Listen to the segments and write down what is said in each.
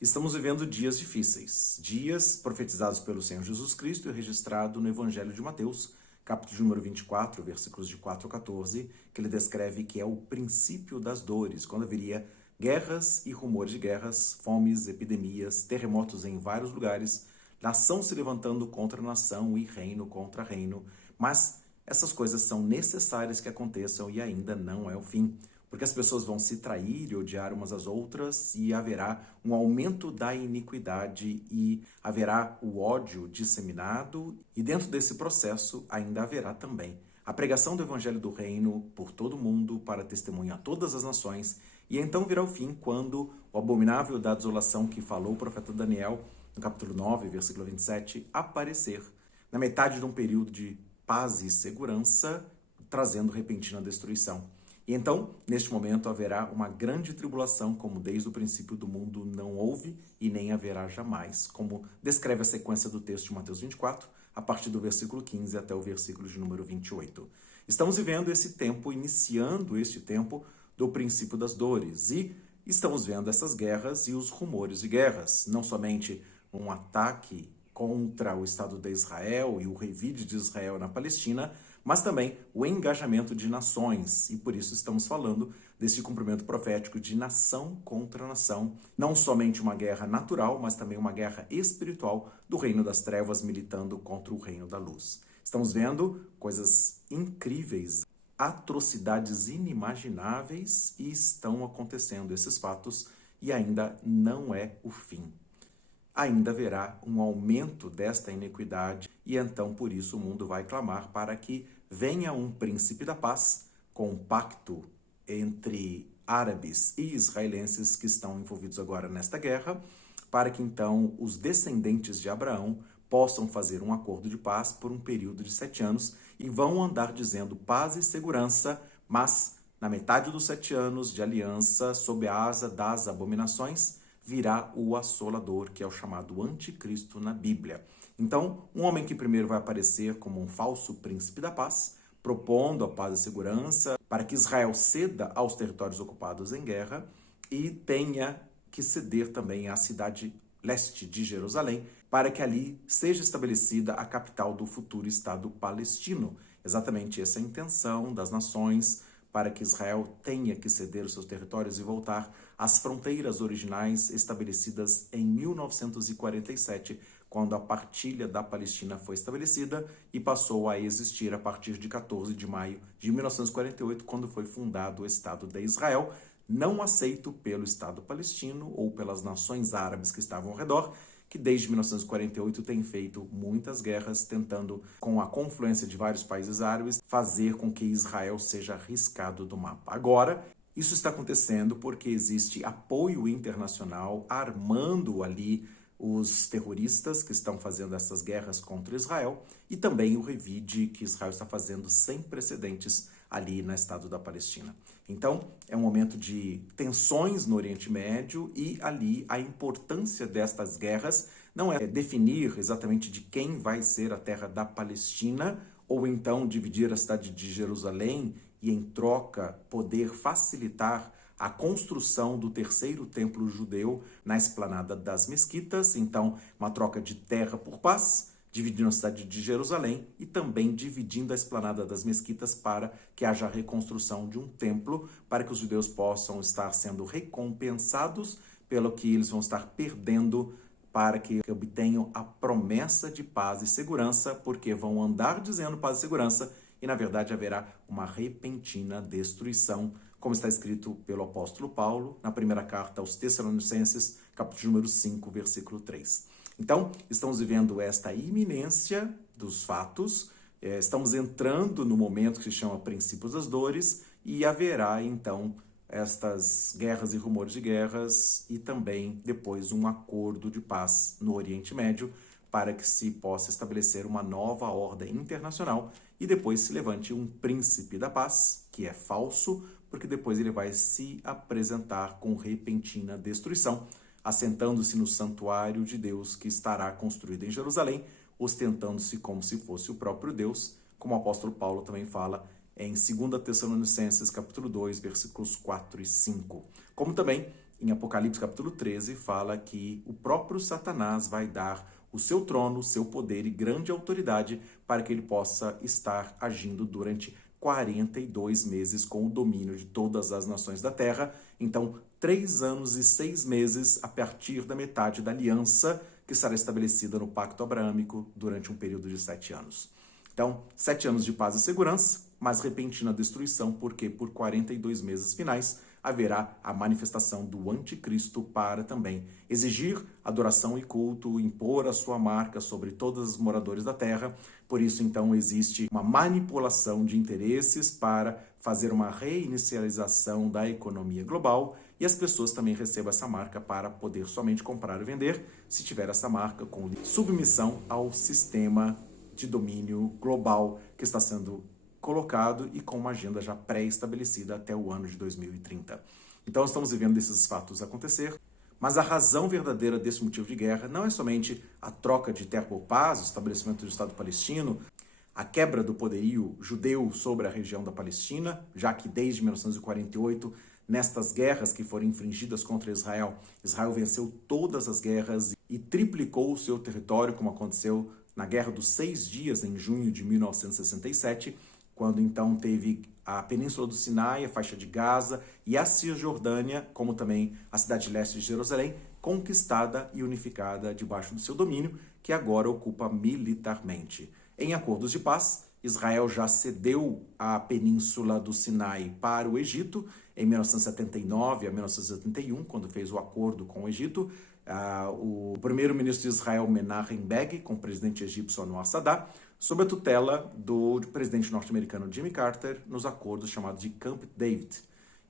Estamos vivendo dias difíceis, dias profetizados pelo Senhor Jesus Cristo e registrado no Evangelho de Mateus, capítulo número 24, versículos de 4 a 14, que ele descreve que é o princípio das dores, quando haveria guerras e rumores de guerras, fomes, epidemias, terremotos em vários lugares, nação se levantando contra nação e reino contra reino, mas essas coisas são necessárias que aconteçam e ainda não é o fim. Porque as pessoas vão se trair e odiar umas às outras e haverá um aumento da iniquidade e haverá o ódio disseminado e dentro desse processo ainda haverá também a pregação do Evangelho do Reino por todo o mundo para testemunho a todas as nações e então virá o fim quando o abominável da desolação que falou o profeta Daniel no capítulo 9, versículo 27, aparecer na metade de um período de paz e segurança, trazendo repentina destruição. E então, neste momento, haverá uma grande tribulação, como desde o princípio do mundo não houve e nem haverá jamais, como descreve a sequência do texto de Mateus 24, a partir do versículo 15 até o versículo de número 28. Estamos vivendo esse tempo, iniciando este tempo do princípio das dores, e estamos vendo essas guerras e os rumores de guerras, não somente um ataque contra o Estado de Israel e o revide de Israel na Palestina, mas também o engajamento de nações, e por isso estamos falando desse cumprimento profético de nação contra nação, não somente uma guerra natural, mas também uma guerra espiritual do reino das trevas militando contra o reino da luz. Estamos vendo coisas incríveis, atrocidades inimagináveis e estão acontecendo esses fatos e ainda não é o fim. Ainda haverá um aumento desta iniquidade e então por isso o mundo vai clamar para que venha um príncipe da paz com um pacto entre árabes e israelenses que estão envolvidos agora nesta guerra, para que então os descendentes de Abraão possam fazer um acordo de paz por um período de 7 anos e vão andar dizendo paz e segurança, mas na metade dos 7 anos de aliança, sob a asa das abominações, virá o assolador, que é o chamado anticristo na Bíblia. Então, um homem que primeiro vai aparecer como um falso príncipe da paz, propondo a paz e segurança para que Israel ceda aos territórios ocupados em guerra e tenha que ceder também à cidade leste de Jerusalém, para que ali seja estabelecida a capital do futuro Estado palestino. Exatamente essa é a intenção das nações, para que Israel tenha que ceder os seus territórios e voltar às fronteiras originais estabelecidas em 1947, quando a partilha da Palestina foi estabelecida e passou a existir a partir de 14 de maio de 1948, quando foi fundado o Estado de Israel, não aceito pelo Estado palestino ou pelas nações árabes que estavam ao redor, que desde 1948 tem feito muitas guerras, tentando, com a confluência de vários países árabes, fazer com que Israel seja riscado do mapa. Agora, isso está acontecendo porque existe apoio internacional armando ali os terroristas que estão fazendo essas guerras contra Israel e também o revide que Israel está fazendo sem precedentes ali no estado da Palestina. Então, é um momento de tensões no Oriente Médio e ali a importância destas guerras não é definir exatamente de quem vai ser a terra da Palestina ou então dividir a cidade de Jerusalém e, em troca, poder facilitar a construção do terceiro templo judeu na esplanada das mesquitas, então uma troca de terra por paz, dividindo a cidade de Jerusalém e também dividindo a esplanada das mesquitas para que haja a reconstrução de um templo, para que os judeus possam estar sendo recompensados pelo que eles vão estar perdendo, para que obtenham a promessa de paz e segurança, porque vão andar dizendo paz e segurança e, na verdade, haverá uma repentina destruição, como está escrito pelo apóstolo Paulo na primeira carta aos Tessalonicenses, capítulo número 5, versículo 3. Então, estamos vivendo esta iminência dos fatos, estamos entrando no momento que se chama princípios das dores e haverá, então, estas guerras e rumores de guerras e também, depois, um acordo de paz no Oriente Médio para que se possa estabelecer uma nova ordem internacional e depois se levante um príncipe da paz, que é falso, porque depois ele vai se apresentar com repentina destruição, assentando-se no santuário de Deus que estará construído em Jerusalém, ostentando-se como se fosse o próprio Deus, como o apóstolo Paulo também fala em 2 Tessalonicenses, capítulo 2, versículos 4 e 5. Como também em Apocalipse capítulo 13, fala que o próprio Satanás vai dar o seu trono, o seu poder e grande autoridade para que ele possa estar agindo durante 42 meses com o domínio de todas as nações da terra. Então, 3 anos e 6 meses a partir da metade da aliança que será estabelecida no Pacto Abraâmico durante um período de 7 anos. Então, 7 anos de paz e segurança, mas repentina destruição, porque por 42 meses finais haverá a manifestação do anticristo para também exigir adoração e culto, impor a sua marca sobre todos os moradores da terra. Por isso, então, existe uma manipulação de interesses para fazer uma reinicialização da economia global e as pessoas também recebam essa marca para poder somente comprar e vender se tiver essa marca com submissão ao sistema de domínio global que está sendo colocado e com uma agenda já pré-estabelecida até o ano de 2030. Então estamos vivendo esses fatos acontecer, mas a razão verdadeira desse motivo de guerra não é somente a troca de terra por paz, o estabelecimento do Estado palestino, a quebra do poderio judeu sobre a região da Palestina, já que desde 1948, nestas guerras que foram infringidas contra Israel, Israel venceu todas as guerras e triplicou o seu território, como aconteceu na Guerra dos 6 Dias, em junho de 1967, quando então teve a Península do Sinai, a faixa de Gaza e a Cisjordânia, como também a cidade leste de Jerusalém, conquistada e unificada debaixo do seu domínio, que agora ocupa militarmente. Em acordos de paz, Israel já cedeu a Península do Sinai para o Egito em 1979 a 1981, quando fez o acordo com o Egito. O primeiro-ministro de Israel, Menachem Begin, com o presidente egípcio Anwar Sadat, sob a tutela do presidente norte-americano Jimmy Carter, nos acordos chamados de Camp David.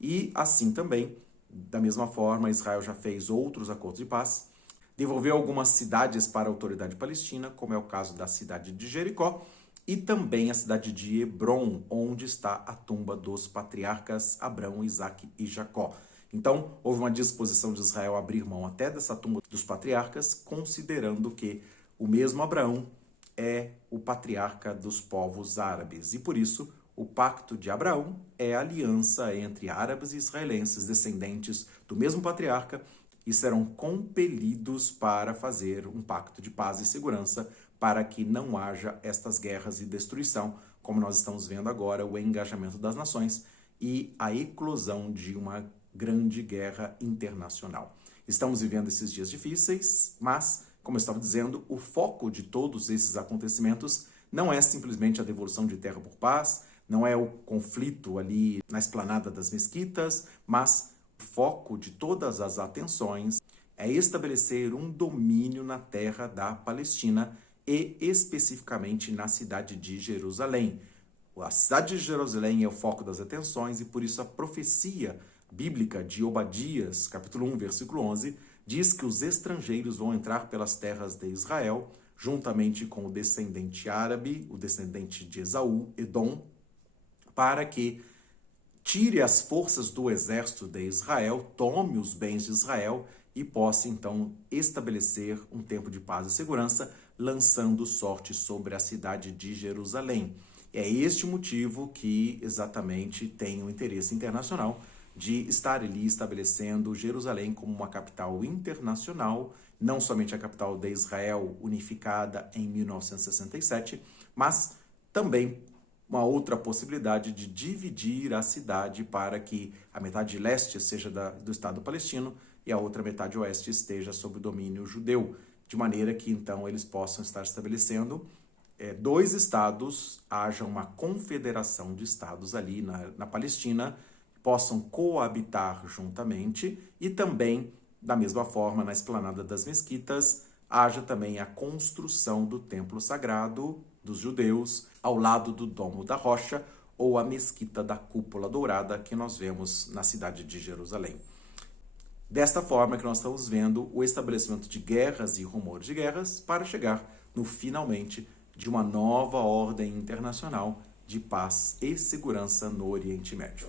E assim também, da mesma forma, Israel já fez outros acordos de paz, devolveu algumas cidades para a autoridade palestina, como é o caso da cidade de Jericó, e também a cidade de Hebron, onde está a tumba dos patriarcas Abraão, Isaque e Jacó. Então, houve uma disposição de Israel a abrir mão até dessa tumba dos patriarcas, considerando que o mesmo Abraão é o patriarca dos povos árabes. E por isso, o Pacto de Abraão é a aliança entre árabes e israelenses, descendentes do mesmo patriarca, e serão compelidos para fazer um pacto de paz e segurança para que não haja estas guerras e destruição, como nós estamos vendo agora, o engajamento das nações e a eclosão de uma grande guerra internacional. Estamos vivendo esses dias difíceis, mas, como eu estava dizendo, o foco de todos esses acontecimentos não é simplesmente a devolução de terra por paz, não é o conflito ali na esplanada das mesquitas, mas o foco de todas as atenções é estabelecer um domínio na terra da Palestina e especificamente na cidade de Jerusalém. A cidade de Jerusalém é o foco das atenções e por isso a profecia bíblica de Obadias, capítulo 1, versículo 11, diz que os estrangeiros vão entrar pelas terras de Israel, juntamente com o descendente árabe, o descendente de Esaú, Edom, para que tire as forças do exército de Israel, tome os bens de Israel e possa então estabelecer um tempo de paz e segurança, lançando sorte sobre a cidade de Jerusalém. É este o motivo que exatamente tem o interesse internacional de estar ali estabelecendo Jerusalém como uma capital internacional, não somente a capital de Israel unificada em 1967, mas também uma outra possibilidade de dividir a cidade para que a metade leste seja do Estado palestino e a outra metade oeste esteja sob o domínio judeu, de maneira que então eles possam estar estabelecendo 2 estados, haja uma confederação de estados ali na Palestina, possam coabitar juntamente e também, da mesma forma, na esplanada das mesquitas, haja também a construção do templo sagrado dos judeus ao lado do Domo da Rocha ou a mesquita da Cúpula Dourada que nós vemos na cidade de Jerusalém. Desta forma que nós estamos vendo o estabelecimento de guerras e rumores de guerras para chegar no finalmente de uma nova ordem internacional de paz e segurança no Oriente Médio.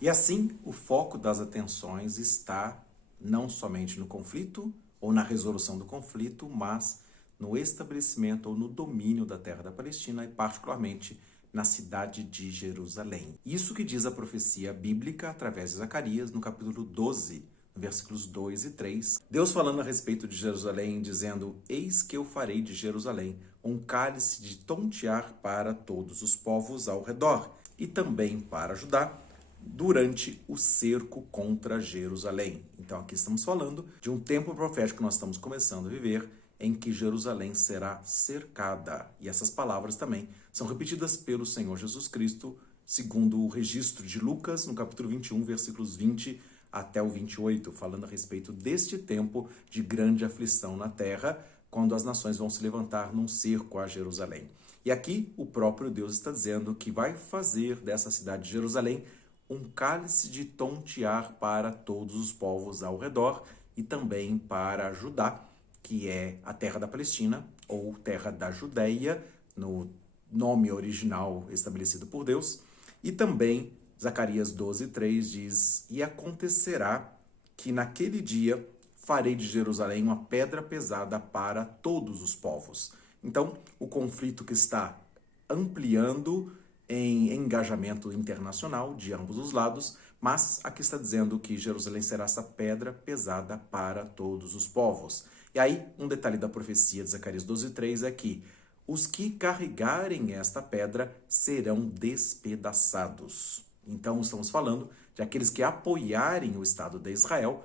E assim, o foco das atenções está não somente no conflito ou na resolução do conflito, mas no estabelecimento ou no domínio da terra da Palestina e particularmente na cidade de Jerusalém. Isso que diz a profecia bíblica através de Zacarias no capítulo 12, versículos 2 e 3. Deus falando a respeito de Jerusalém, dizendo: Eis que eu farei de Jerusalém um cálice de tontear para todos os povos ao redor, e também para Judá, durante o cerco contra Jerusalém. Então aqui estamos falando de um tempo profético que nós estamos começando a viver, em que Jerusalém será cercada. E essas palavras também são repetidas pelo Senhor Jesus Cristo, segundo o registro de Lucas, no capítulo 21, versículos 20 até o 28, falando a respeito deste tempo de grande aflição na terra, quando as nações vão se levantar num cerco a Jerusalém. E aqui o próprio Deus está dizendo que vai fazer dessa cidade de Jerusalém um cálice de tontear para todos os povos ao redor e também para Judá, que é a terra da Palestina, ou terra da Judéia, no nome original estabelecido por Deus. E também Zacarias 12:3 diz: E acontecerá que naquele dia farei de Jerusalém uma pedra pesada para todos os povos. Então, o conflito que está ampliando em engajamento internacional de ambos os lados, mas aqui está dizendo que Jerusalém será essa pedra pesada para todos os povos. E aí, um detalhe da profecia de Zacarias 12:3 é que os que carregarem esta pedra serão despedaçados. Então, estamos falando de aqueles que apoiarem o Estado de Israel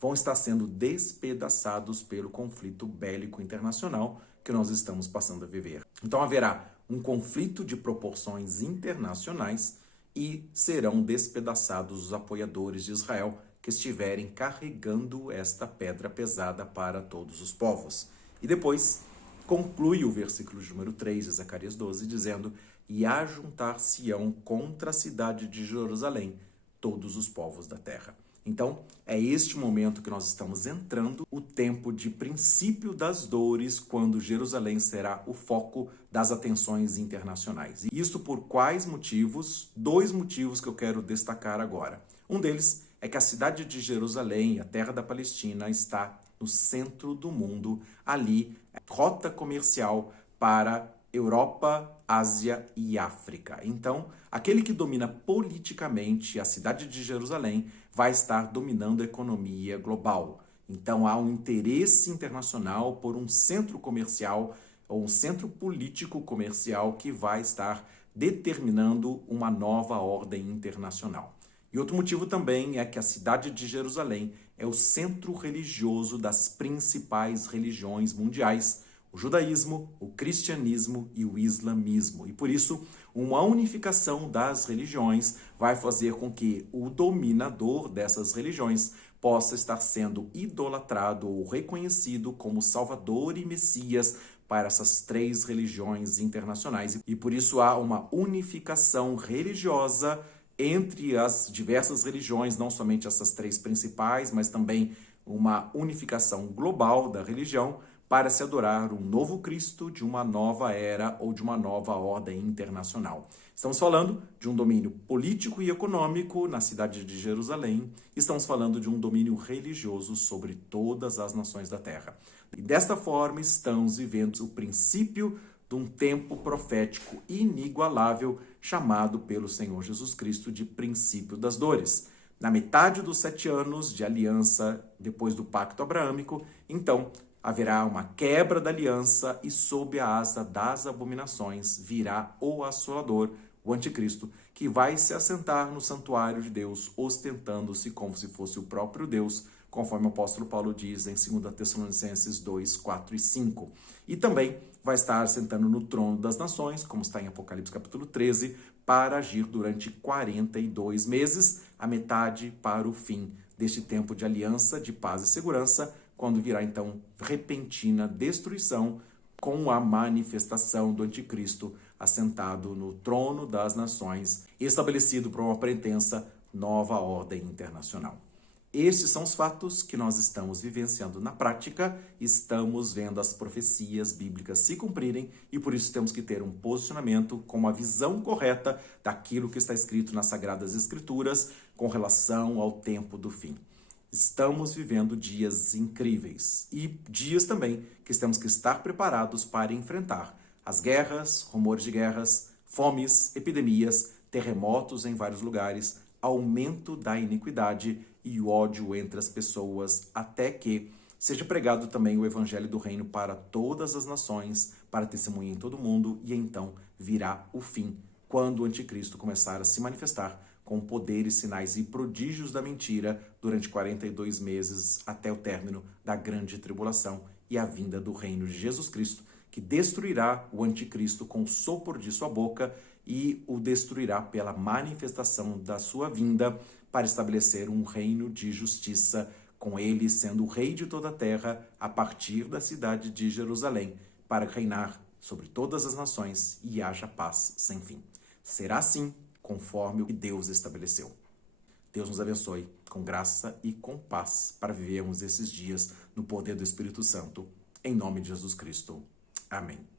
vão estar sendo despedaçados pelo conflito bélico internacional que nós estamos passando a viver. Então, haverá um conflito de proporções internacionais e serão despedaçados os apoiadores de Israel que estiverem carregando esta pedra pesada para todos os povos. E depois conclui o versículo de número 3 de Zacarias 12, dizendo: E ajuntar-se-ão contra a cidade de Jerusalém todos os povos da terra. Então, é este momento que nós estamos entrando, o tempo de princípio das dores, quando Jerusalém será o foco das atenções internacionais. E isto por quais motivos? 2 motivos que eu quero destacar agora. Um deles é que a cidade de Jerusalém, a terra da Palestina, está no centro do mundo, ali, rota comercial para Europa, Ásia e África. Então, aquele que domina politicamente a cidade de Jerusalém vai estar dominando a economia global. Então, há um interesse internacional por um centro comercial ou um centro político comercial que vai estar determinando uma nova ordem internacional. E outro motivo também é que a cidade de Jerusalém é o centro religioso das principais religiões mundiais, o judaísmo, o cristianismo e o islamismo. E por isso, uma unificação das religiões vai fazer com que o dominador dessas religiões possa estar sendo idolatrado ou reconhecido como Salvador e Messias para essas 3 religiões internacionais. E por isso há uma unificação religiosa entre as diversas religiões, não somente essas 3 principais, mas também uma unificação global da religião, para se adorar um novo Cristo de uma nova era ou de uma nova ordem internacional. Estamos falando de um domínio político e econômico na cidade de Jerusalém. Estamos falando de um domínio religioso sobre todas as nações da terra. E desta forma estamos vivendo o princípio de um tempo profético inigualável, chamado pelo Senhor Jesus Cristo de princípio das dores. Na metade dos 7 anos de aliança, depois do pacto abraâmico, então, haverá uma quebra da aliança e sob a asa das abominações virá o Assolador, o Anticristo, que vai se assentar no santuário de Deus, ostentando-se como se fosse o próprio Deus, conforme o apóstolo Paulo diz em 2 Tessalonicenses 2, 4 e 5. E também vai estar sentando no trono das nações, como está em Apocalipse capítulo 13, para agir durante 42 meses, a metade para o fim deste tempo de aliança, de paz e segurança, quando virá, então, repentina destruição com a manifestação do Anticristo assentado no trono das nações, estabelecido por uma pretensa nova ordem internacional. Estes são os fatos que nós estamos vivenciando na prática, estamos vendo as profecias bíblicas se cumprirem e por isso temos que ter um posicionamento com uma visão correta daquilo que está escrito nas Sagradas Escrituras com relação ao tempo do fim. Estamos vivendo dias incríveis e dias também que temos que estar preparados para enfrentar as guerras, rumores de guerras, fomes, epidemias, terremotos em vários lugares, aumento da iniquidade e o ódio entre as pessoas, até que seja pregado também o evangelho do reino para todas as nações, para testemunha em todo mundo, e então virá o fim, quando o anticristo começar a se manifestar com poderes, sinais e prodígios da mentira durante 42 meses até o término da grande tribulação e a vinda do reino de Jesus Cristo, que destruirá o anticristo com o sopro de sua boca e o destruirá pela manifestação da sua vinda para estabelecer um reino de justiça, com ele sendo o rei de toda a terra a partir da cidade de Jerusalém, para reinar sobre todas as nações e haja paz sem fim. Será assim, conforme o que Deus estabeleceu. Deus nos abençoe com graça e com paz para vivermos esses dias no poder do Espírito Santo. Em nome de Jesus Cristo. Amém.